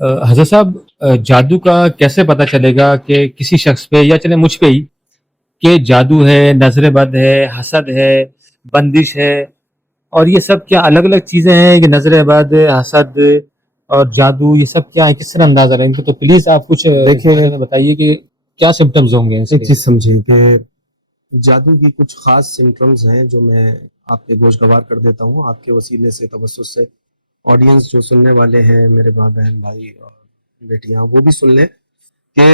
حضرت صاحب جادو کا کیسے پتہ چلے گا کہ کسی شخص پہ یا چلے مجھ پہ ہی کہ جادو ہے، نظر بد ہے، حسد ہے، بندش ہے، اور یہ سب کیا الگ الگ چیزیں ہیں کہ نظر بد، حسد اور جادو یہ سب کیا ہے، کس طرح اندازہ ہے ان کو؟ تو پلیز آپ کچھ دیکھیں، بتائیے کہ کیا سمٹمز ہوں گے اس ایک کے؟ چیز سمجھیں کہ جادو کی کچھ خاص سمٹمز ہیں جو میں آپ کے گوشگوار کر دیتا ہوں، آپ کے وسیلے سے، توسط سے آڈینس جو سننے والے ہیں، میرے ماں بہن بھائی اور بیٹیاں، وہ بھی سن لیں کہ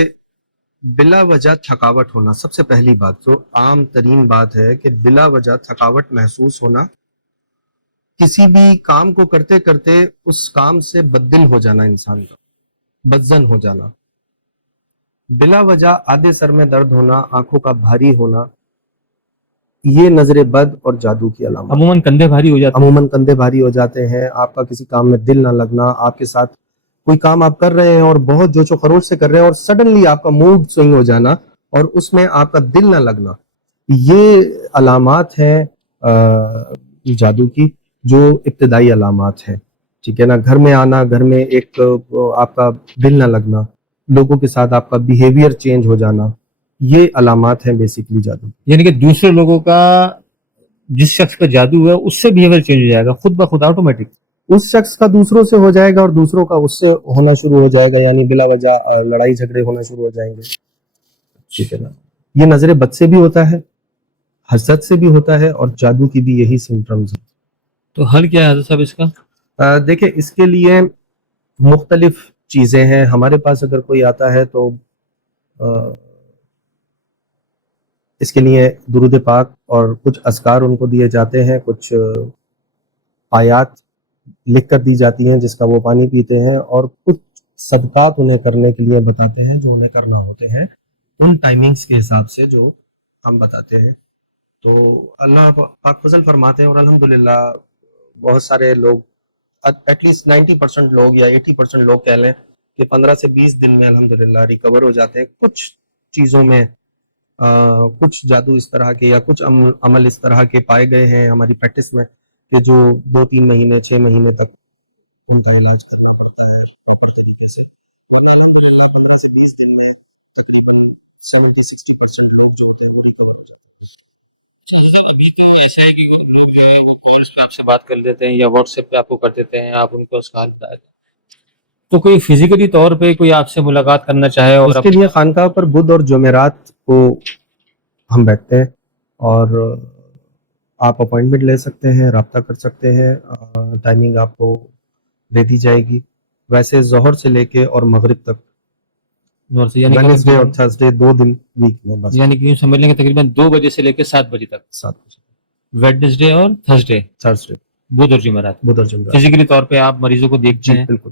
بلا وجہ تھکاوٹ ہونا، سب سے پہلی بات جو عام ترین بات ہے کہ بلا وجہ تھکاوٹ محسوس ہونا، کسی بھی کام کو کرتے کرتے اس کام سے بددل ہو جانا، انسان کا بدزن ہو جانا، بلا وجہ آدھے سر میں درد ہونا، آنکھوں کا بھاری ہونا، یہ نظر بد اور جادو کی علامات۔ عموماً کندھے بھاری ہو جاتے ہیں، عموماً کندھے بھاری ہو جاتے ہیں، آپ کا کسی کام میں دل نہ لگنا، آپ کے ساتھ کوئی کام آپ کر رہے ہیں اور بہت جوش و خروش سے کر رہے ہیں اور سڈنلی آپ کا موڈ سوئنگ ہو جانا اور اس میں آپ کا دل نہ لگنا، یہ علامات ہیں جادو کی، جو ابتدائی علامات ہیں، ٹھیک ہے نا۔ گھر میں آنا، گھر میں ایک آپ کا دل نہ لگنا، لوگوں کے ساتھ آپ کا بیہیویئر چینج ہو جانا، یہ علامات ہیں بیسیکلی جادو۔ یعنی کہ دوسرے لوگوں کا، جس شخص پہ جادو ہے اس سے بیہیویئر چینج ہو جائے گا خود بخود آٹومیٹک؟ اس شخص کا دوسروں سے ہو جائے گا اور دوسروں کا اس سے ہونا شروع ہو جائے گا، یعنی بلا وجہ لڑائی جھگڑے ہونا شروع ہو جائیں گے، ٹھیک ہے نا۔ یہ نظر بد سے بھی ہوتا ہے، حسد سے بھی ہوتا ہے، اور جادو کی بھی یہی سمپٹمز ہیں۔ تو حل کیا ہے حضرت صاحب اس کا؟ دیکھیں، اس کے لیے مختلف چیزیں ہیں۔ ہمارے پاس اگر کوئی آتا ہے تو اس کے لیے درود پاک اور کچھ اذکار ان کو دیے جاتے ہیں، کچھ آیات لکھ کر دی جاتی ہیں جس کا وہ پانی پیتے ہیں، اور کچھ صدقات انہیں کرنے کے لیے بتاتے ہیں جو انہیں کرنا ہوتے ہیں ان ٹائمنگز کے حساب سے جو ہم بتاتے ہیں۔ تو اللہ پاک فضل فرماتے ہیں، اور الحمدللہ بہت سارے لوگ، ایٹ لیسٹ 90% لوگ یا 80% لوگ کہہ لیں کہ 15 سے 20 دن میں الحمدللہ ریکور ہو جاتے ہیں۔ کچھ چیزوں میں کچھ جادو اس طرح کے یا کچھ عمل اس طرح کے پائے گئے ہیں ہماری پریکٹس میں کہ جو 2-3 مہینے 6 مہینے تک ان کا علاج کرنا پڑتا ہے طریقے سے۔ 70-60% لوگ جو ہوتے ہیں وہ ریکور ہو جاتے ہیں۔ ایسا ہے کہ لوگ کالز پہ آپ سے بات کر لیتے ہیں یا واٹس ایپ پہ آپ کو کر دیتے ہیں، آپ ان کو اس کا حال بتا دیتے ہیں، تو کوئی فزیکلی طور پہ کوئی آپ سے ملاقات کرنا چاہے اور اس کے لیے خانقاہ پر بدھ اور جمعرات کو ہم بیٹھتے ہیں اور آپ اپوائنٹمنٹ لے سکتے ہیں، رابطہ کر سکتے ہیں، ٹائمنگ آپ کو دے دی جائے گی۔ ویسے ظہر سے لے کے اور مغرب تک، ویڈنسڈے اور تھرسڈے 2 دن ویک میں بس، یعنی کہ سمجھ لیں گے تقریباً 2 بجے سے لے کے 7 بجے تک، 7 بجے، ویڈنسڈے اور تھرسڈے، تھرسڈے، بدھ اور جمعرات، بدھ اور جمعرات۔ فزیکلی طور پہ آپ مریضوں کو دیکھتے جی ہیں؟ بالکل۔